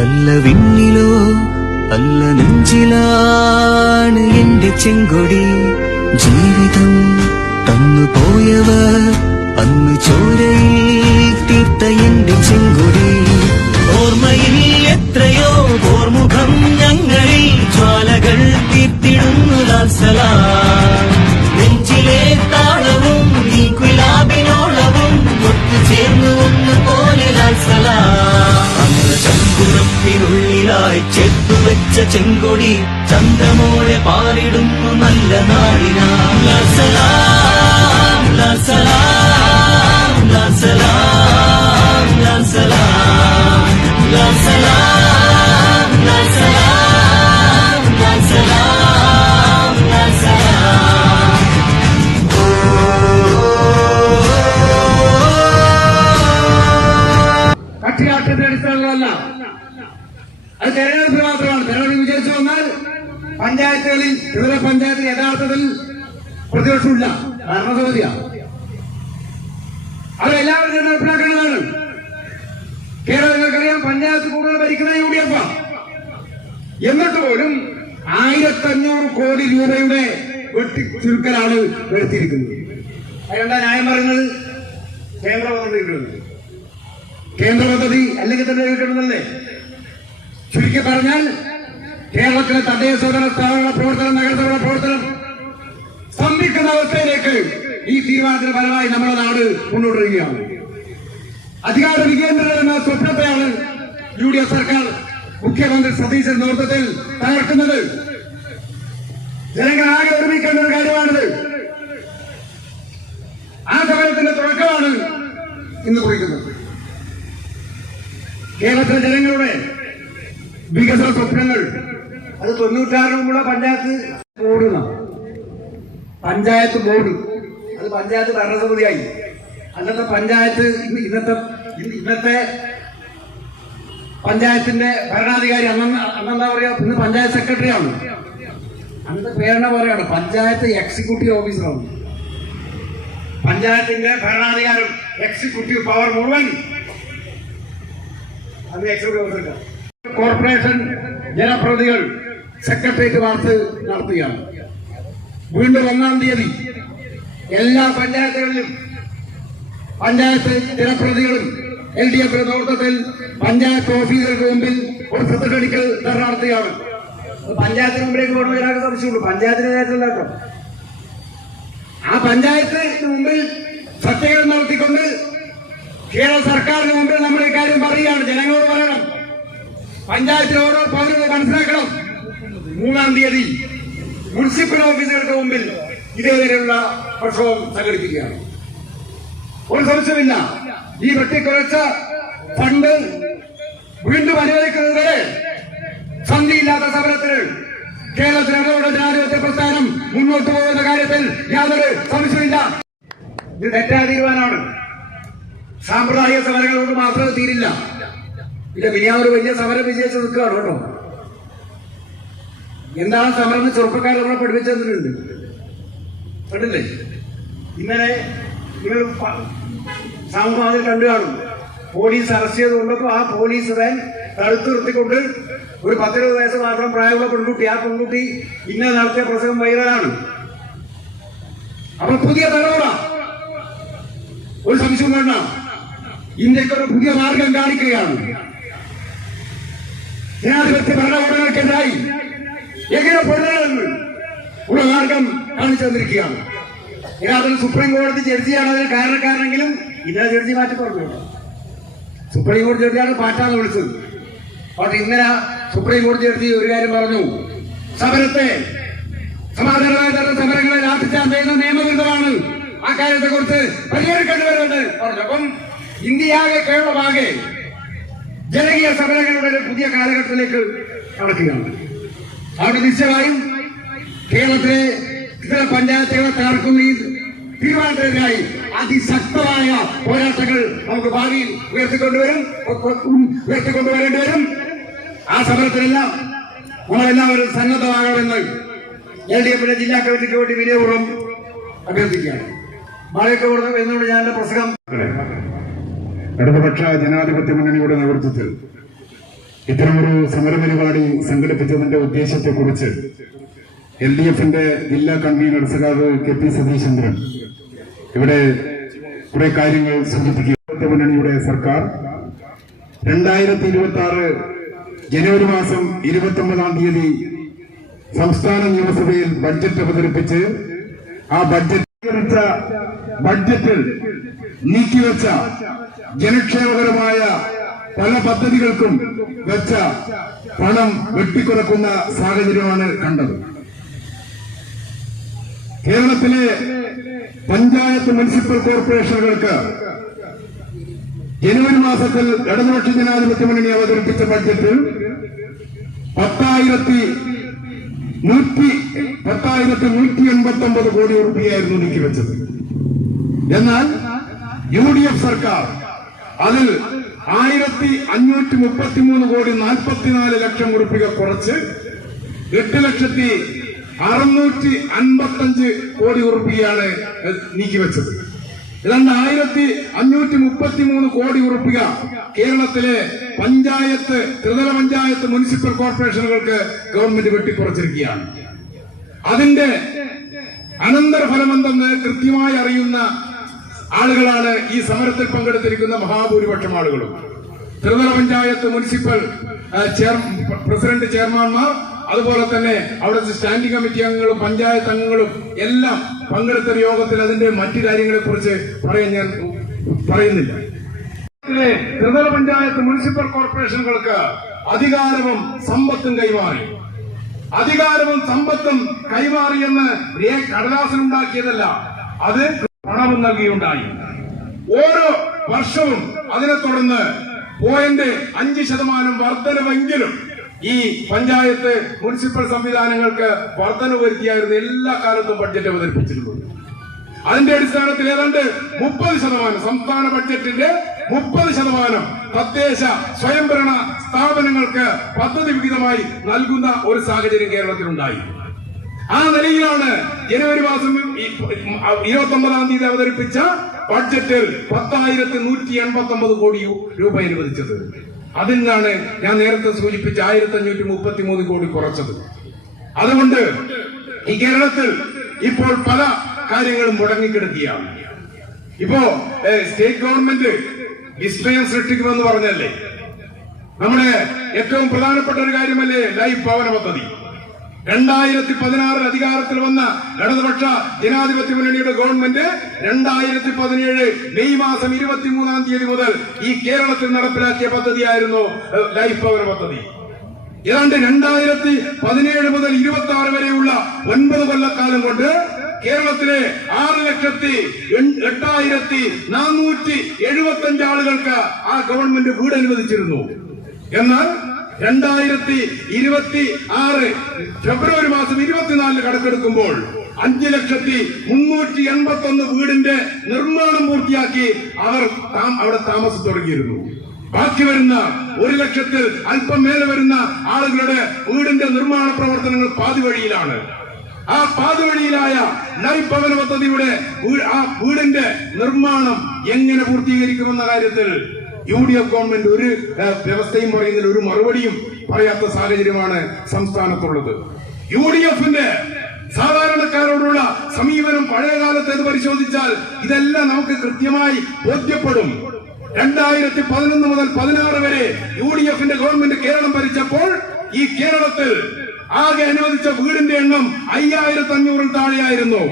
അല്ല വിണ്ണിലോ അല്ല നെഞ്ചിലാണ് എന്റെ ചെങ്കൊടി. ജീവിതം തന്നു പോയവർ അന്ന് ചോരയിൽ തീർത്ത എന്റെ ചെങ്കൊടി. ഓർമ്മയിൽ എത്രയോ ഓർമുഖം ഞങ്ങളിൽ ജ്വാലകൾ തീർത്തിടുന്നു ലാൽസലാം. നെഞ്ചിലെ താളവും ഈ ഗുലാബിനോളവും ഒത്തുചേർന്നു ഒന്നുപോലെ ലാൽസലാം. അന്ന് ചങ്കുറപ്പിനുള്ളിലായി ചേർത്തുവെച്ച ചെങ്കൊടി ചന്തമോടെ പാറിടുന്നു നല്ല നാടിനാം. ലാൽസലാം ലാൽസലാം ലാൽസലാം ലാൽസലാം ലാൽസലാം ലാൽസലാം ലാൽസലാം ലാൽസലാം. കക്ഷിരാഷ്ട്രീയത്തിന്റെ അടിസ്ഥാനങ്ങളല്ല, അത് തെരഞ്ഞെടുപ്പ് മാത്രമാണ്. തെരഞ്ഞെടുപ്പ് വിജയിച്ചു വന്നാൽ പഞ്ചായത്തുകളിൽ വിവിധ പഞ്ചായത്തിൽ യഥാർത്ഥത്തിൽ പ്രതിപക്ഷമില്ല, ഭരണസമിതിയാണ്. അത് എല്ലാവരും നടപ്പിലാക്കേണ്ടതാണ്. കേരളത്തിലേക്കറിയാം, പഞ്ചായത്ത് കൂടുതൽ ഭരിക്കുന്ന UDF. എന്നിട്ട് പോലും 1500 കോടി രൂപയുടെ വെട്ടിച്ചുരുക്കലാണ് വരുത്തിയിരിക്കുന്നത്. അതിനെന്താ ന്യായം പറയുന്നത്? കേന്ദ്ര പദ്ധതി അല്ലെങ്കിൽ തന്നെ കിട്ടുന്നതല്ലേ? ചുരുക്കി പറഞ്ഞാൽ കേരളത്തിലെ തദ്ദേശ സ്വയംഭരണ സ്ഥാപന പ്രവർത്തനം, നഗരസഭ പ്രവർത്തനം സ്തംഭിക്കുന്ന അവസ്ഥയിലേക്ക് ഈ തീരുമാനത്തിന് ഫലമായി നമ്മുടെ നാട് മുന്നോട്ടുകയാണ്. അധികാര വികേന്ദ്രീകരണം എന്ന സ്വപ്നത്തെയാണ് UDF സർക്കാർ മുഖ്യമന്ത്രി സതീശന്റെ നേതൃത്വത്തിൽ തകർക്കുന്നത്. ജനങ്ങളാകെ ഒരുമിക്കേണ്ട ഒരു കാര്യമാണിത്. ആ സമരത്തിന്റെ തുടക്കമാണ് ഇന്ന് കുറിക്കുന്നത്. കേരളത്തിലെ ജനങ്ങളുടെ വികസന സ്വപ്നങ്ങൾ അത് 96 മുമ്പുള്ള പഞ്ചായത്ത് ബോർഡ്, അത് പഞ്ചായത്ത് ഭരണസമിതിയായി. അന്നത്തെ പഞ്ചായത്ത് ഇന്നത്തെ പഞ്ചായത്തിന്റെ ഭരണാധികാരി അന്നെന്താ പറയാ, ഇന്ന് പഞ്ചായത്ത് സെക്രട്ടറിയാണ്. അന്നത്തെ പേരെണ്ണ പറയാണ്, പഞ്ചായത്ത് എക്സിക്യൂട്ടീവ് ഓഫീസറാണ്. പഞ്ചായത്തിന്റെ ഭരണാധികാരം, എക്സിക്യൂട്ടീവ് പവർ മുഴുവൻ അന്ന് എക്സിക്യൂട്ടീവ് ഓഫീസർ. കോർപ്പറേഷൻ ജനപ്രതിനിധികൾ സെക്രട്ടേറിയറ്റ് വാർത്ത് നടത്തുകയാണ്. വീണ്ടും 1-ാം തീയതി എല്ലാ പഞ്ചായത്തുകളിലും പഞ്ചായത്ത് ജനപ്രതിനിധികളും LDF നേതൃത്വത്തിൽ പഞ്ചായത്ത് ഓഫീസുകൾക്ക് മുമ്പിൽ ഒരു പ്രതിഷേധിക്കൽ ധർണ്ണ നടത്തുകയാണ്. പഞ്ചായത്തിന് മുമ്പിലേക്ക് കൊണ്ടു വരാനൊക്കെ സംശയമുള്ളൂ. പഞ്ചായത്തിന് നേരത്തിലാക്കും. ആ പഞ്ചായത്തിന് മുമ്പിൽ സത്യങ്ങൾ നടത്തിക്കൊണ്ട് കേരള സർക്കാരിന് മുമ്പിൽ നമ്മൾ ഇക്കാര്യം പറയുകയാണ്. ജനങ്ങളോട് പറയണം, പഞ്ചായത്തിലെ ഓരോ പൗരനും മനസ്സിലാക്കണം. 3-ാം തീയതി മുനിസിപ്പൽ ഓഫീസുകൾക്ക് മുമ്പിൽ ഇതേവരെയുള്ള പ്രക്ഷോഭം സംഘടിപ്പിക്കുകയാണ്. ഒരു സംശയമില്ല, ഈ വെട്ടിക്കുറച്ച ഫണ്ട് വീണ്ടും അനുവദിക്കുന്നതുവരെ സന്ധിയില്ലാത്ത സമരത്തിന് കേരളത്തിലെ ഇടപെടൽ ജനാധിപത്യ പ്രസ്ഥാനം മുന്നോട്ട് പോകുന്ന കാര്യത്തിൽ യാതൊരു സംശയമില്ല. ഇത് തെറ്റായ തീരുമാനമാണ്. സാമ്പ്രദായിക സമരങ്ങൾ കൊണ്ട് മാത്രമേ തീരില്ല. പിന്നെ ഒരു വലിയ സമരം വിജയിച്ച് നിൽക്കുകയാണ് കേട്ടോ. എന്താണ് സമരം എന്ന് ചെറുപ്പക്കാർ നമ്മളെ പഠിപ്പിച്ചു തന്നിട്ടുണ്ട്. കണ്ടില്ലേ, ഇന്നലെ നിങ്ങൾ സാമൂഹ്യമാധ്യമത്തിൽ കണ്ടു കാണും. പോലീസ് അറസ്റ്റ് ചെയ്തുകൊണ്ടപ്പോൾ ആ പോലീസ് വാൻ തടുത്തു നിർത്തിക്കൊണ്ട് ഒരു 10-20 വയസ്സ് മാത്രം പ്രായമുള്ള പെൺകുട്ടി, ആ പെൺകുട്ടി ഇന്നലെ നടത്തിയ പ്രസംഗം വൈറലാണ്. അപ്പോൾ പുതിയ തലമുറ, ഒരു സംശയം വേണ്ട, ഇന്ത്യക്ക് ഒരു പുതിയ മാർഗം കാണിക്കുകയാണ്. ജനാധിപത്യ ഭരണകൂടങ്ങൾക്കെതിരായി എങ്ങനെ പൊരുതണമെന്ന് ഒരു മാർഗം കാണിച്ചു തന്നിരിക്കുകയാണ്. ഇതിനകത്ത് സുപ്രീം കോടതി ജഡ്ജിയാണ് അതിന് കാരണക്കാരനെങ്കിലും ഇന്നലെ ജഡ്ജി മാറ്റി പറഞ്ഞു. സുപ്രീം കോടതി ജഡ്ജിയാണ് പാറ്റാന്ന് വിളിച്ചത്. പക്ഷെ ഇന്നലെ സുപ്രീം കോടതി ജഡ്ജി ഒരു കാര്യം പറഞ്ഞു, സമരത്തെ സമാധാനമായ തരം സമരങ്ങളെ ലാഭിച്ചാൽ ചെയ്യുന്ന നിയമവിരുദ്ധമാണ്, ആ കാര്യത്തെ കുറിച്ച് പരിഹരിക്കേണ്ടവരുണ്ട് പറഞ്ഞു. അപ്പം ഇന്ത്യയാകെ കേരളമാകെ ജനകീയ സമരങ്ങളുടെ ഒരു പുതിയ കാലഘട്ടത്തിലേക്ക് കടക്കുകയാണ്. അവിടെ നിശ്ചയമായും കേരളത്തിലെ ഇത്തരം പഞ്ചായത്തുകളെ തകർക്കുന്ന ഈ തീരുമാനത്തിനെതിരായി അതിശക്തമായ പോരാട്ടങ്ങൾ നമുക്ക് ഭാവിയിൽ ഉയർത്തിക്കൊണ്ടുവരേണ്ടി വരും. ആ സമരത്തിനെല്ലാം നമ്മളെല്ലാവരും സന്നദ്ധമാകണമെന്ന് LDF ജില്ലാ കമ്മിറ്റിക്ക് വേണ്ടി വിനയപൂർവ്വം അഭ്യർത്ഥിക്കുകയാണ്. മഴയൊക്കെ എന്നോട് ഞാൻ എന്റെ പ്രസംഗം ഇടതുപക്ഷ ജനാധിപത്യ മുന്നണിയുടെ നേതൃത്വത്തിൽ ഇത്തരമൊരു സമരപരിപാടി സംഘടിപ്പിച്ചതിന്റെ ഉദ്ദേശത്തെക്കുറിച്ച് LDFന്റെ ജില്ലാ കൺവീനർ സഖാവ് KP സതീശചന്ദ്രൻ ഇവിടെ കുറെ കാര്യങ്ങൾ സൂചിപ്പിക്കുക. മുന്നണിയുടെ സർക്കാർ 2026 ജനുവരി മാസം 29-ാം തീയതി സംസ്ഥാന നിയമസഭയിൽ ബഡ്ജറ്റ് അവതരിപ്പിച്ച് ആ ബഡ്ജറ്റിൽ നീക്കിവെച്ച ജനക്ഷേമകരമായ പല പദ്ധതികൾക്കും വെച്ച പണം വെട്ടിക്കുറക്കുന്ന സാഹചര്യമാണ് കണ്ടത്. കേരളത്തിലെ പഞ്ചായത്ത് മുനിസിപ്പൽ കോർപ്പറേഷനുകൾക്ക് ജനുവരി മാസത്തിൽ ഇടതുപക്ഷ ജനാധിപത്യ മുന്നണി അവതരിപ്പിച്ച ബഡ്ജറ്റിൽ 10,189 കോടി രൂപയായിരുന്നു നീക്കിവെച്ചത്. എന്നാൽ UDF സർക്കാർ അതിൽ 1,533 കോടി 44 ലക്ഷം രൂപ കുറച്ച് 8,655 കോടി രൂപയാണ് നീക്കിവെച്ചത്. ഏതാണ്ട് 1,533 കോടി രൂപ കേരളത്തിലെ പഞ്ചായത്ത്, ത്രിതല പഞ്ചായത്ത്, മുനിസിപ്പൽ കോർപ്പറേഷനുകൾക്ക് ഗവൺമെന്റ് വെട്ടിക്കുറച്ചിരിക്കുകയാണ്. അതിന്റെ അനന്തരഫലമെന്തെന്ന് കൃത്യമായി അറിയുന്ന ആളുകളാണ് ഈ സമരത്തിൽ പങ്കെടുത്തിരിക്കുന്ന മഹാഭൂരിപക്ഷം ആളുകളും. ത്രിതല പഞ്ചായത്ത്, മുനിസിപ്പൽ പ്രസിഡന്റ്, ചെയർമാൻമാർ, അതുപോലെ തന്നെ അവിടുത്തെ സ്റ്റാൻഡിംഗ് കമ്മിറ്റി അംഗങ്ങളും പഞ്ചായത്ത് അംഗങ്ങളും എല്ലാം പങ്കെടുത്ത യോഗത്തിൽ അതിന്റെ മറ്റു കാര്യങ്ങളെ കുറിച്ച് പറയാൻ ഞാൻ പറയുന്നില്ല. ത്രിതല പഞ്ചായത്ത്, മുനിസിപ്പൽ കോർപ്പറേഷനുകൾക്ക് അധികാരവും സമ്പത്തും കൈമാറി. അധികാരവും സമ്പത്തും കൈമാറിയെന്ന് കടലാസിലുണ്ടാക്കിയതല്ല, അത് പണവും നൽകിയുണ്ടായി. ഓരോ വർഷവും അതിനെ തുടർന്ന് 0.5% വർധനവെങ്കിലും ഈ പഞ്ചായത്ത്, മുനിസിപ്പൽ സംവിധാനങ്ങൾക്ക് വർധന വരുത്തിയായിരുന്നു എല്ലാ കാലത്തും ബഡ്ജറ്റ് അവതരിപ്പിച്ചിരുന്നത്. അതിന്റെ അടിസ്ഥാനത്തിൽ ഏതാണ്ട് 30%, സംസ്ഥാന ബഡ്ജറ്റിന്റെ 30% തദ്ദേശ സ്വയംഭരണ സ്ഥാപനങ്ങൾക്ക് പദ്ധതി വിഹിതമായി നൽകുന്ന ഒരു സാഹചര്യം കേരളത്തിലുണ്ടായി. ആ നിലയിലാണ് ജനുവരി മാസം 29-ാം തീയതി അവതരിപ്പിച്ച ബഡ്ജറ്റിൽ 10,189 കോടി രൂപ അനുവദിച്ചത്. അതിൽ നിന്നാണ് ഞാൻ നേരത്തെ സൂചിപ്പിച്ച 1,533 കോടി കുറച്ചത്. അതുകൊണ്ട് ഈ കേരളത്തിൽ ഇപ്പോൾ പല കാര്യങ്ങളും മുടങ്ങിക്കിടക്കുകയാണ്. ഇപ്പോ സ്റ്റേറ്റ് ഗവൺമെന്റ് വിസ്മയം സൃഷ്ടിക്കുമെന്ന് പറഞ്ഞല്ലേ, നമ്മുടെ ഏറ്റവും പ്രധാനപ്പെട്ട ഒരു കാര്യമല്ലേ ലൈഫ് ഭവന പദ്ധതി. 2016 അധികാരത്തിൽ വന്ന ഇടതുപക്ഷ ജനാധിപത്യ മുന്നണിയുടെ ഗവൺമെന്റ് 2017 മെയ് മാസം 23-ാം തീയതി മുതൽ ഈ കേരളത്തിൽ നടപ്പിലാക്കിയ പദ്ധതിയായിരുന്നു ലൈഫ് ഭവന പദ്ധതി. ഏതാണ്ട് 2017 മുതൽ 26 വരെയുള്ള 9 കൊല്ലക്കാലം കൊണ്ട് കേരളത്തിലെ 6,08,475 ആളുകൾക്ക് ആ ഗവൺമെന്റ് വീട് അനുവദിച്ചിരുന്നു. എന്നാൽ 2026 ഫെബ്രുവരി മാസം 24 കണക്കെടുക്കുമ്പോൾ 5,381 വീടിന്റെ നിർമ്മാണം പൂർത്തിയാക്കി അവിടെ താമസം തുടങ്ങിയിരുന്നു. ബാക്കി വരുന്ന 1,00,000-ൽ അല്പം മേലെ വരുന്ന ആളുകളുടെ വീടിന്റെ നിർമ്മാണ പ്രവർത്തനങ്ങൾ പാതിവഴിയിലാണ്. ആ പാതിവഴിയിലായ ലൈഫ് ഭവന പദ്ധതിയുടെ ആ വീടിന്റെ നിർമ്മാണം എങ്ങനെ പൂർത്തീകരിക്കുമെന്ന കാര്യത്തിൽ UDF ഗവൺമെന്റ് ഒരു വ്യവസ്ഥയും പറയുന്നതിൽ ഒരു മറുപടിയും പറയാത്ത സാഹചര്യമാണ് സംസ്ഥാനത്തുള്ളത്. UDFന്റെ സാധാരണക്കാരോടുള്ള സമീപനം പഴയകാലത്തേത് പരിശോധിച്ചാൽ ഇതെല്ലാം നമുക്ക് കൃത്യമായി ബോധ്യപ്പെടും. 2011 മുതൽ 16 വരെ UDFന്റെ ഗവൺമെന്റ് കേരളം ഭരിച്ചപ്പോൾ ഈ കേരളത്തിൽ ആകെ അനുവദിച്ച വീടിന്റെ എണ്ണം 5,500-ൽ താഴെയായിരുന്നു.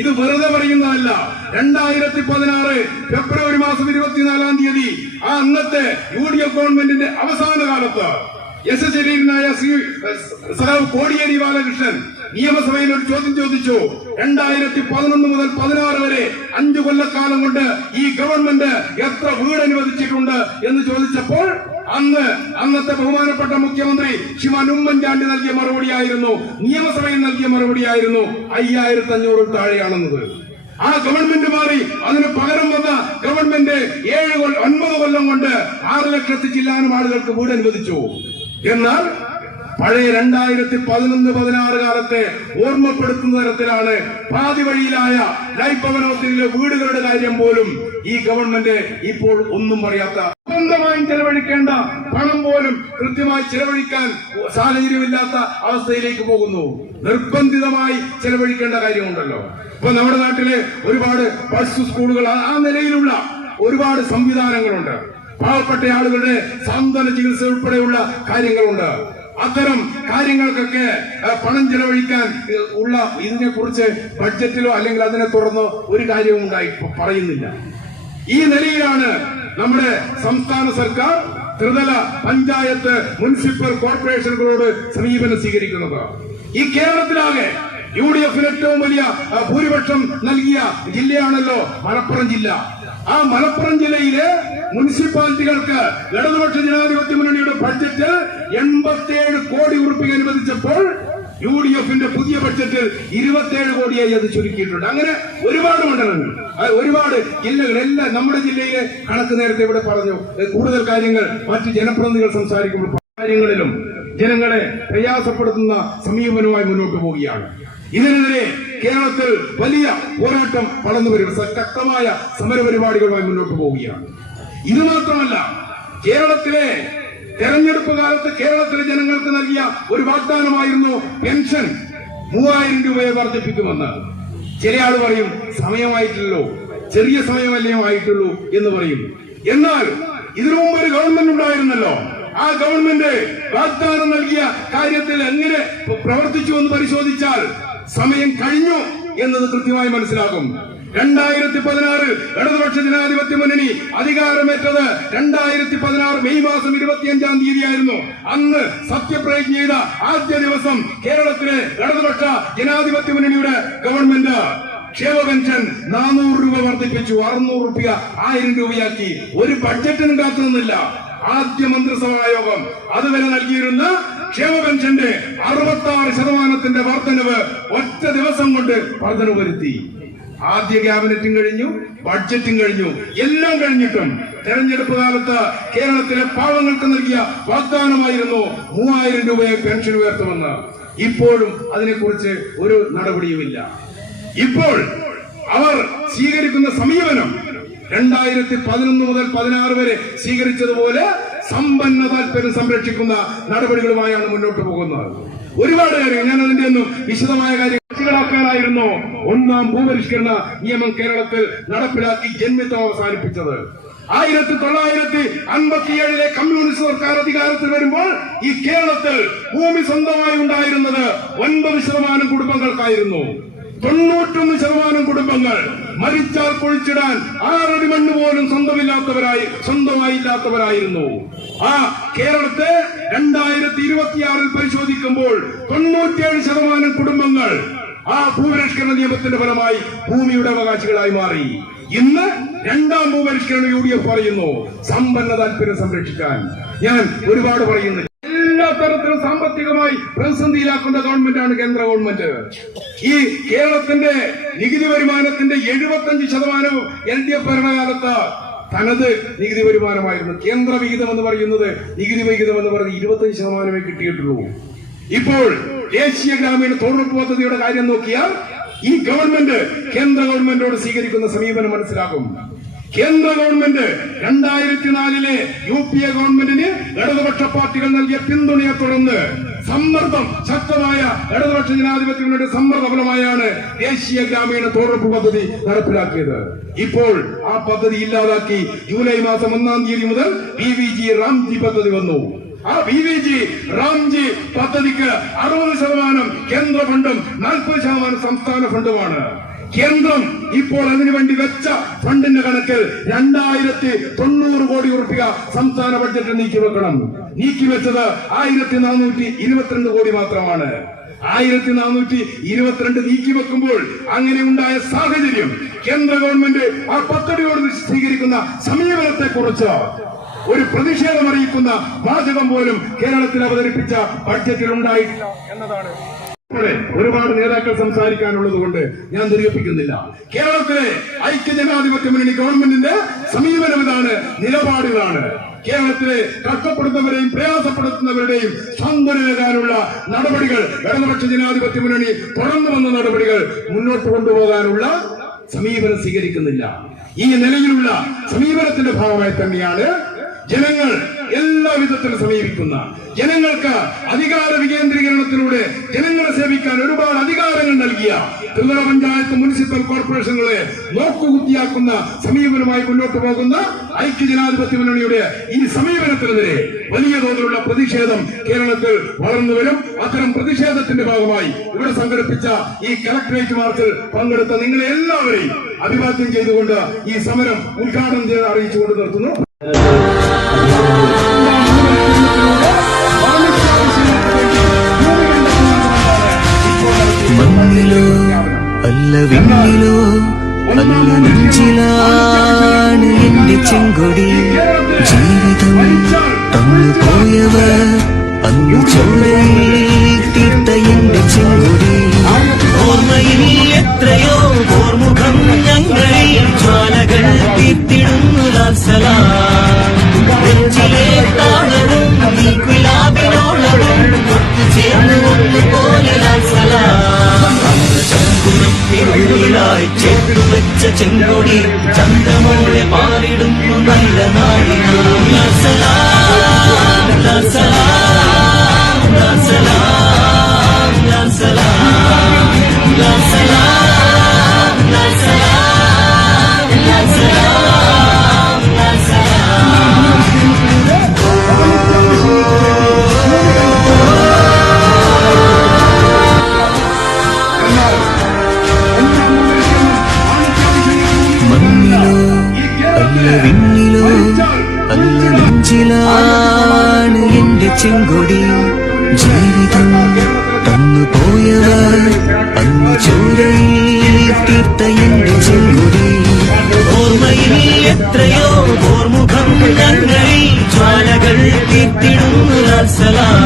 ഇത് വെറുതെ പറയുന്നതല്ല. 2016 ഫെബ്രുവരി മാസം 24-ാം തീയതി ആ അന്നത്തെ UDF ഗവൺമെന്റിന്റെ അവസാന കാലത്ത് യശസ്വരീനായ ശ്രീ സഖാവ് കോടിയേരി ബാലകൃഷ്ണൻ നിയമസഭയിൽ ഒരു ചോദ്യം ചോദിച്ചു. 2011 മുതൽ 16 വരെ 5 കൊല്ലക്കാലം കൊണ്ട് ഈ ഗവൺമെന്റ് എത്ര വീട് അനുവദിച്ചിട്ടുണ്ട് എന്ന് ചോദിച്ചപ്പോൾ അന്നത്തെ ബഹുമാനപ്പെട്ട മുഖ്യമന്ത്രി ശ്രീമാൻ ഉമ്മൻചാണ്ടി നൽകിയ മറുപടിയായിരുന്നു, നിയമസഭയിൽ നൽകിയ മറുപടിയായിരുന്നു 5,500-ൽ താഴെയാണെന്നത്. ആ ഗവൺമെന്റ് മാറി അതിന് പകരം വന്ന ഗവൺമെന്റ് 9 കൊല്ലം കൊണ്ട് 6 ലക്ഷത്തി ചില്ലാനും ആളുകൾക്ക് വീട് അനുവദിച്ചു. എന്നാൽ പഴയ 2011-16 കാലത്തെ ഓർമ്മപ്പെടുത്തുന്ന തരത്തിലാണ് പാതി വഴിയിലായ ലൈഫ് ഭവനത്തിലെ വീടുകളുടെ കാര്യം പോലും ഈ ഗവൺമെന്റ് ഇപ്പോൾ ഒന്നും പറയാത്ത നിർബന്ധമായും ചെലവഴിക്കേണ്ട പണം പോലും കൃത്യമായി ചെലവഴിക്കാൻ സാഹചര്യമില്ലാത്ത അവസ്ഥയിലേക്ക് പോകുന്നു. നിർബന്ധിതമായി ചെലവഴിക്കേണ്ട കാര്യമുണ്ടല്ലോ. ഇപ്പൊ നമ്മുടെ നാട്ടിലെ ഒരുപാട് ബസ് സ്കൂളുകൾ ആ നിലയിലുള്ള ഒരുപാട് സംവിധാനങ്ങളുണ്ട്. പാവപ്പെട്ട ആളുകളുടെ സാന്ത്വന ചികിത്സ ഉൾപ്പെടെയുള്ള കാര്യങ്ങളുണ്ട്. അത്തരം കാര്യങ്ങൾക്കൊക്കെ പണം ചെലവഴിക്കാൻ ഉള്ള ഇതിനെ കുറിച്ച് ബഡ്ജറ്റിലോ അല്ലെങ്കിൽ അതിനെ തുടർന്നോ ഒരു കാര്യവും പറയുന്നില്ല. ഈ നിലയിലാണ് നമ്മുടെ സംസ്ഥാന സർക്കാർ ത്രിതല പഞ്ചായത്ത് മുനിസിപ്പൽ കോർപ്പറേഷനുകളോട് സമീപനം സ്വീകരിക്കുന്നത്. ഈ കേരളത്തിലാകെ UDF ഏറ്റവും വലിയ ഭൂരിപക്ഷം നൽകിയ ജില്ലയാണല്ലോ മലപ്പുറം ജില്ല. ആ മലപ്പുറം ജില്ലയിലെ മുനിസിപ്പാലിറ്റികൾക്ക് ഇടതുപക്ഷ ജനാധിപത്യ മുന്നണിയുടെ ബഡ്ജറ്റ് 87 കോടി ഉറുപ്പിക അനുവദിച്ചപ്പോൾ UDFന്റെ പുതിയ ബഡ്ജറ്റിൽ 27 കോടിയായി അത് ചുരുക്കിയിട്ടുണ്ട്. അങ്ങനെ ഒരുപാട് മണ്ഡലങ്ങൾ, ഒരുപാട് ജില്ലകൾ, എല്ലാം നമ്മുടെ ജില്ലയിലെ കണക്ക് നേരത്തെ ഇവിടെ പറഞ്ഞു. കൂടുതൽ കാര്യങ്ങൾ മറ്റ് ജനപ്രതിനിധികൾ സംസാരിക്കുമ്പോൾ കാര്യങ്ങളിലും ജനങ്ങളെ പ്രയാസപ്പെടുത്തുന്ന സമീപനവുമായി മുന്നോട്ട് പോവുകയാണ്. ഇതിനെതിരെ കേരളത്തിൽ വലിയ പോരാട്ടം വളർന്നു വരും. ശക്തമായ സമരപരിപാടികളുമായി മുന്നോട്ട് പോവുകയാണ്. ഇത് മാത്രമല്ല, കേരളത്തിലെ തെരഞ്ഞെടുപ്പ് കാലത്ത് കേരളത്തിലെ ജനങ്ങൾക്ക് നൽകിയ ഒരു വാഗ്ദാനമായിരുന്നു പെൻഷൻ 3000 രൂപയെ വർദ്ധിപ്പിക്കുമെന്ന്. ചില ആൾ പറയും സമയമായിട്ടില്ലല്ലോ, ചെറിയ സമയമല്ലേ ആയിട്ടുള്ളൂ എന്ന് പറയും. എന്നാൽ ഇതിനു മുമ്പ് ഒരു ഗവൺമെന്റ് ഉണ്ടായിരുന്നല്ലോ. ആ ഗവൺമെന്റ് വാഗ്ദാനം നൽകിയ കാര്യത്തിൽ എങ്ങനെ പ്രവർത്തിച്ചു എന്ന് പരിശോധിച്ചാൽ സമയം കഴിഞ്ഞു എന്നത് കൃത്യമായി മനസ്സിലാകും. 2016 ഇടതുപക്ഷ ജനാധിപത്യ മുന്നണി അധികാരമേറ്റത് 2016 മെയ് മാസം 25-ാം തീയതിയായിരുന്നു. അന്ന് സത്യപ്രതിജ്ഞ ചെയ്ത ആദ്യ ദിവസം കേരളത്തിലെ ഇടതുപക്ഷ ജനാധിപത്യ മുന്നണിയുടെ ഗവൺമെന്റ് ക്ഷേമ പെൻഷൻ 400 രൂപ വർദ്ധിപ്പിച്ചു. 600 രൂപ 1000 രൂപയാക്കി. ഒരു ബഡ്ജറ്റിനും കാത്തുനിന്നില്ല. ആദ്യ മന്ത്രിസഭാ യോഗം അതുവരെ നൽകിയിരുന്ന ക്ഷേമ പെൻഷന്റെ 66% വർധനവ് ഒറ്റ ദിവസം കൊണ്ട് വർധനവ് വരുത്തി. ആദ്യ ക്യാബിനറ്റും കഴിഞ്ഞു, ബഡ്ജറ്റും കഴിഞ്ഞു, എല്ലാം കഴിഞ്ഞിട്ടും തെരഞ്ഞെടുപ്പ് കാലത്ത് കേരളത്തിലെ പാവങ്ങൾക്ക് നൽകിയ വാഗ്ദാനമായിരുന്നു 3000 രൂപയെ പെൻഷൻ ഉയർത്തുമെന്ന്. ഇപ്പോഴും അതിനെക്കുറിച്ച് ഒരു നടപടിയുമില്ല. ഇപ്പോൾ അവർ സ്വീകരിക്കുന്ന സമീപനം 2011 മുതൽ 16 വരെ സ്വീകരിച്ചതുപോലെ സമ്പന്ന താല്പര്യം സംരക്ഷിക്കുന്ന നടപടികളുമായാണ് മുന്നോട്ട് പോകുന്നത്. ഒരുപാട് കാര്യങ്ങൾ, ഞാൻ അതിന്റെ ഒന്നും വിശദമായ കാര്യങ്ങളാക്കാനായിരുന്നു ഒന്നാം ഭൂപരിഷ്കരണ നിയമം കേരളത്തിൽ നടപ്പിലാക്കി ജന്മിത്വം അവസാനിപ്പിച്ചത്. 1957 കമ്മ്യൂണിസ്റ്റ് സർക്കാർ അധികാരത്തിൽ വരുമ്പോൾ ഈ കേരളത്തിൽ ഭൂമി സ്വന്തമായി ഉണ്ടായിരുന്നത് 9% കുടുംബങ്ങൾക്കായിരുന്നു. 91% കുടുംബങ്ങൾ മരിച്ചാൽ പൊഴിച്ചിടാൻ 6 അടി മണ്ണ് പോലും സ്വന്തമായില്ലാത്തവരായിരുന്നു. ആ കേരളത്തെ 2026 പരിശോധിക്കുമ്പോൾ 97% കുടുംബങ്ങൾ ആ ഭൂപരിഷ്കരണ നിയമത്തിന്റെ ഫലമായി ഭൂമിയുടെ അവകാശികളായി മാറി. ഇന്ന് രണ്ടാം ഭൂപരിഷ്കരണ UDF പറയുന്നു സമ്പന്ന താല്പര്യം സംരക്ഷിക്കാൻ. ഞാൻ ഒരുപാട് പറയുന്നു. എല്ലാ തരത്തിലും സാമ്പത്തികമായി പ്രതിസന്ധിയിലാക്കുന്ന ഗവൺമെന്റാണ് കേന്ദ്ര ഗവൺമെന്റ്. ഈ കേരളത്തിന്റെ നികുതി വരുമാനത്തിന്റെ 75% LDF ഭരണകാലത്ത് തനത് നികുതി വരുമാനമായിരുന്നു. കേന്ദ്ര വിഹിതം എന്ന് പറയുന്നത്, നികുതി വിഹിതം എന്ന് പറയുന്നത് 25% കിട്ടിയിട്ടുള്ളൂ. ഇപ്പോൾ ദേശീയ ഗ്രാമീണ തൊഴിലുറപ്പ് പദ്ധതിയുടെ കാര്യം നോക്കിയാൽ ഈ ഗവൺമെന്റ് കേന്ദ്ര ഗവൺമെന്റിനോട് സ്വീകരിക്കുന്ന സമീപനം മനസ്സിലാകും. കേന്ദ്ര ഗവൺമെന്റ് 2004 UPA ഗവൺമെന്റിന് ഇടതുപക്ഷ പാർട്ടികൾ നൽകിയ പിന്തുണയെ തുടർന്ന് സമ്മർദ്ദം ശക്തമായ ഇടതുപക്ഷ ജനാധിപത്യങ്ങളുടെ സമ്മർദ്ദ ഫലമായാണ് ദേശീയ ഗ്രാമീണ തൊഴിലുറപ്പ് പദ്ധതി നടപ്പിലാക്കിയത്. ഇപ്പോൾ ആ പദ്ധതി ഇല്ലാതാക്കി ജൂലൈ മാസം 1-ാം തീയതി മുതൽ BVG റാംജി പദ്ധതി വന്നു. ആ BVG റാംജി പദ്ധതിക്ക് 60% കേന്ദ്ര ഫണ്ടും 40% സംസ്ഥാന ഫണ്ടുമാണ്. കേന്ദ്രം ഇപ്പോൾ അതിനുവേണ്ടി വെച്ച ഫണ്ടിന്റെ കണക്കിൽ 2090 കോടി ഉറുപ്പിക സംസ്ഥാന ബഡ്ജറ്റ് നീക്കിവെക്കണം. നീക്കിവെച്ചത് 1422 കോടി മാത്രമാണ്. 1422 നീക്കിവെക്കുമ്പോൾ അങ്ങനെ ഉണ്ടായ സാഹചര്യം കേന്ദ്ര ഗവൺമെന്റ് ആ പദ്ധതിയോട് സ്വീകരിക്കുന്ന സമീപനത്തെ കുറിച്ച് ഒരു പ്രതിഷേധം അറിയിക്കുന്ന വാചകം പോലും കേരളത്തിൽ അവതരിപ്പിച്ച ബഡ്ജറ്റിൽ ഉണ്ടായിട്ടില്ല എന്നതാണ്. ഒരുപാട് നേതാക്കൾ സംസാരിക്കാനുള്ളത് കൊണ്ട് ഞാൻ ദീർഘിപ്പിക്കുന്നില്ല. കേരളത്തിലെ ഐക്യജനാധിപത്യ മുന്നണി ഗവൺമെന്റിന്റെ സമീപനം ഇതാണ്, നിലപാടുകളാണ്. കേരളത്തിലെ കഷ്ടപ്പെടുന്നവരെയും പ്രയാസപ്പെടുത്തുന്നവരുടെയും സന്തുലിതരാനുള്ള നടപടികൾ ഇടതുപക്ഷ ജനാധിപത്യ മുന്നണി തുടർന്നു വന്ന നടപടികൾ മുന്നോട്ട് കൊണ്ടുപോകാനുള്ള സമീപനം സ്വീകരിക്കുന്നില്ല. ഈ നിലയിലുള്ള സമീപനത്തിന്റെ ഭാഗമായി തന്നെയാണ് ജനങ്ങൾ എല്ലാ വിധത്തിലും സമീപിക്കുന്ന, ജനങ്ങൾക്ക് അധികാര വികേന്ദ്രീകരണത്തിലൂടെ ജനങ്ങളെ സേവിക്കാൻ ഒരുപാട് അധികാരങ്ങൾ നൽകിയ ത്രിതല പഞ്ചായത്ത് മുനിസിപ്പൽ കോർപ്പറേഷനുകളെ നോക്കുകുത്തിയാക്കുന്ന സമീപനമായി മുന്നോട്ട് പോകുന്ന ഐക്യജനാധിപത്യ മുന്നണിയുടെ ഈ സമീപനത്തിനെതിരെ വലിയ തോതിലുള്ള പ്രതിഷേധം കേരളത്തിൽ വളർന്നു വരും. അത്തരം പ്രതിഷേധത്തിന്റെ ഭാഗമായി ഇവിടെ സംഘടിപ്പിച്ച ഈ കളക്ടറേറ്റ് മാർച്ചിൽ പങ്കെടുത്ത നിങ്ങളെ എല്ലാവരെയും അഭിവാദ്യം ചെയ്തുകൊണ്ട് ഈ സമരം ഉദ്ഘാടനം ചെയ്ത് അറിയിച്ചുകൊണ്ട് നിർത്തുന്നു. മണ്ണിലോ അല്ല വിണ്ണിലോ അല്ല നെഞ്ചിലാണ് എന്റെ ചെങ്കൊടി. ജീവിതം തന്നു പോയവർ അന്ന് ചോരയിൽ തീർത്ത എന്റെ ചെങ്കൊടി. ഓർമ്മയിൽ എത്രയോ ഓർമുഖം ഞങ്ങളിൽ ജ്വാലകൾ തീർത്തിടുന്നു ലാൽസലാം. നെഞ്ചിലെ താളവും ഈ ഗുലാബിനോളവും ഒത്തുചേർന്ന് ഒന്നുപോലെ ലാൽസലാം. ചങ്കുറപ്പിനുള്ളിലായി ചേർത്തുവെച്ച ചെങ്കൊടി ചന്തമോടെ പാറിടുന്നു നല്ല നാടിനാം. ലാൽസലാം ലാൽസലാം ലാൽസലാം ലാൽസലാം ലാൽസലാം ലാൽസലാം ലാൽസലാം ലാൽസലാം. മണ്ണിലോ അല്ല വിണ്ണിലോ അല്ല നെഞ്ചിലാണ് എന്റെ ചെങ്കൊടി. ജീവിതം തന്നു പോയവർ അന്ന് ചോരയിൽ തീർത്ത എന്റെ ചെങ്കൊടി. ഓർമ്മയിൽ എത്രയോ ഓർമുഖം ഞങ്ങളിൽ ജ്വാലകൾ തീർത്തിടുന്നു ലാൽസലാം.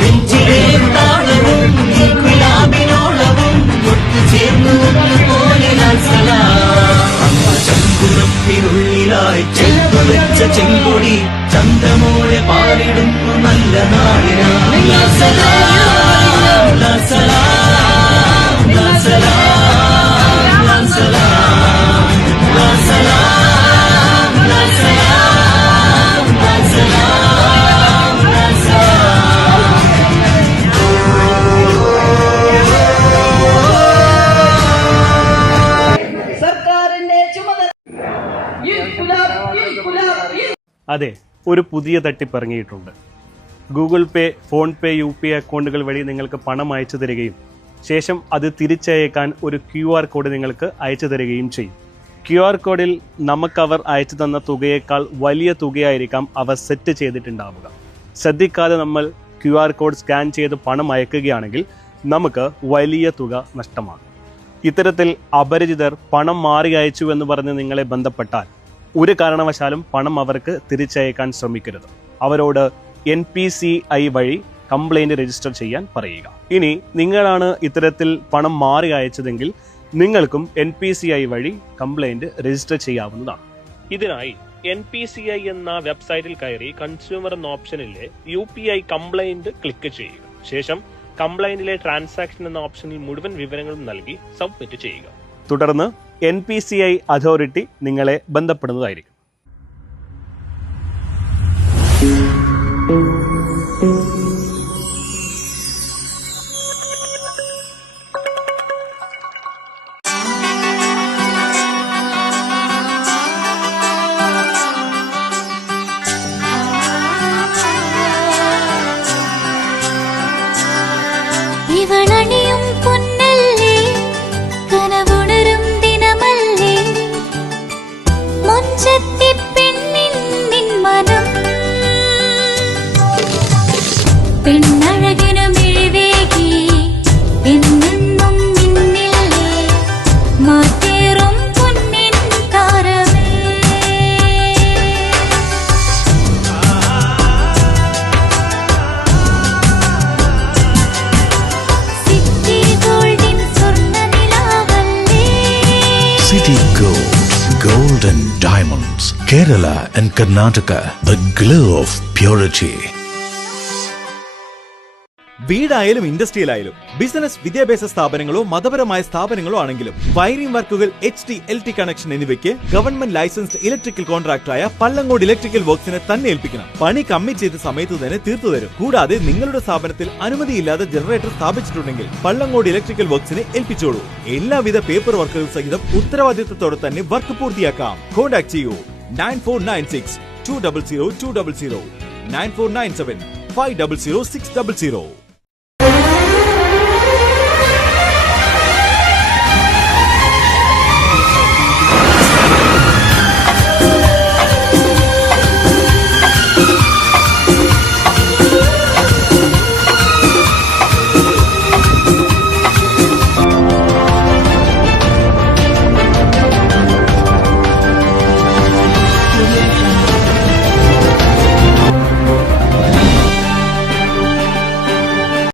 നെഞ്ചിലെ താളവും ഈ ഗുലാബിനോളവും ഒത്തുചേർന്നു ഒന്നുപോലെ ലാൽസലാം. ചങ്കുറപ്പിനുള്ളിലായി ചേർത്തുവെച്ച ചെങ്കൊടി ചന്തമോടെ പാറിടുന്നു നല്ല നാടിനാം. ലാൽസലാം ലാൽസലാം ലാൽസലാം ലാൽസലാം ലാൽസലാം ലാൽസലാം ലാൽസലാം ലാൽസലാം. സർക്കാരിന്റെ ചുമതല. അതെ, ഒരു പുതിയ തട്ടിപ്പ് ഇറങ്ങിയിട്ടുണ്ട്. ഗൂഗിൾ പേ, ഫോൺ പേ, UPI അക്കൗണ്ടുകൾ വഴി നിങ്ങൾക്ക് പണം അയച്ചു തരികയും ശേഷം അത് തിരിച്ചയക്കാൻ ഒരു QR കോഡ് നിങ്ങൾക്ക് അയച്ചു തരികയും ചെയ്യും. QR കോഡിൽ നമുക്കവർ അയച്ചു തന്ന തുകയേക്കാൾ വലിയ തുകയായിരിക്കാം അവർ സെറ്റ് ചെയ്തിട്ടുണ്ടാവുക. ശ്രദ്ധിക്കാതെ നമ്മൾ QR കോഡ് സ്കാൻ ചെയ്ത് പണം അയക്കുകയാണെങ്കിൽ നമുക്ക് വലിയ തുക നഷ്ടമാകും. ഇത്തരത്തിൽ അപരിചിതർ പണം മാറി അയച്ചു എന്ന് പറഞ്ഞ് നിങ്ങളെ ബന്ധപ്പെട്ടാൽ ഒരു കാരണവശാലും പണം അവർക്ക് തിരിച്ചയക്കാൻ ശ്രമിക്കരുത്. അവരോട് NPCI വഴി കംപ്ലൈൻറ്റ് രജിസ്റ്റർ ചെയ്യാൻ പറയുക. ഇനി നിങ്ങളാണ് ഇത്തരത്തിൽ പണം മാറി അയച്ചതെങ്കിൽ നിങ്ങൾക്കും NPCI വഴി കംപ്ലൈൻറ്റ് രജിസ്റ്റർ ചെയ്യാവുന്നതാണ്. ഇതിനായി NPCI എന്ന വെബ്സൈറ്റിൽ കയറി കൺസ്യൂമർ എന്ന ഓപ്ഷനിലെ UPI കംപ്ലൈൻറ്റ് ക്ലിക്ക് ചെയ്യുക. ശേഷം കംപ്ലൈന്റിലെ ട്രാൻസാക്ഷൻ എന്ന ഓപ്ഷനിൽ മുഴുവൻ വിവരങ്ങളും നൽകി സബ്മിറ്റ് ചെയ്യുക. തുടർന്ന് NPCI അതോറിറ്റി നിങ്ങളെ ബന്ധപ്പെടുന്നതായിരിക്കും. ഇവളണിയും പൊന്നല്ലേ, കനവുണരും ദിനമല്ലേ, മൊഞ്ചത്തി പെണ്ണിൻ നിൻ മനം, പെണ്ണഴകിനു മിഴിവേകി എന്നെന്നും നിന്നില്ലേ, മാറ്റേറും പൊന്നിൻ താരമേ. City Gold, Gold and Diamonds, Kerala and Karnataka, the glow of purity. വീടായാലും ഇൻഡസ്ട്രിയിലായാലും ബിസിനസ് വിദ്യാഭ്യാസ സ്ഥാപനങ്ങളോ മതപരമായ സ്ഥാപനങ്ങളോ ആണെങ്കിലും വയറിംഗ് വർക്കുകൾ HT LT കണക്ഷൻ എന്നിവയ്ക്ക് ഗവൺമെന്റ് ലൈസൻസ്ഡ് ഇലക്ട്രിക്കൽ കോൺട്രാക്ടറായ പള്ളങ്ങോട് ഇലക്ട്രിക്കൽ വർക്സിനെ തന്നെ ഏൽപ്പിക്കണം. പണി കമ്മിറ്റ് ചെയ്ത സമയത്ത് തന്നെ തീർത്തു തരും. കൂടാതെ നിങ്ങളുടെ സ്ഥാപനത്തിൽ അനുമതിയില്ലാതെ ജനറേറ്റർ സ്ഥാപിച്ചിട്ടുണ്ടെങ്കിൽ പള്ളങ്ങോട് ഇലക്ട്രിക്കൽ വർക്സിനെ ഏൽപ്പിച്ചോളൂ. എല്ലാവിധ പേപ്പർ വർക്കുകൾ സഹിതം ഉത്തരവാദിത്തത്തോടെ തന്നെ വർക്ക് പൂർത്തിയാക്കാം. കോൺടാക്ട് ചെയ്യൂ 9496 200 200 9497 500 600.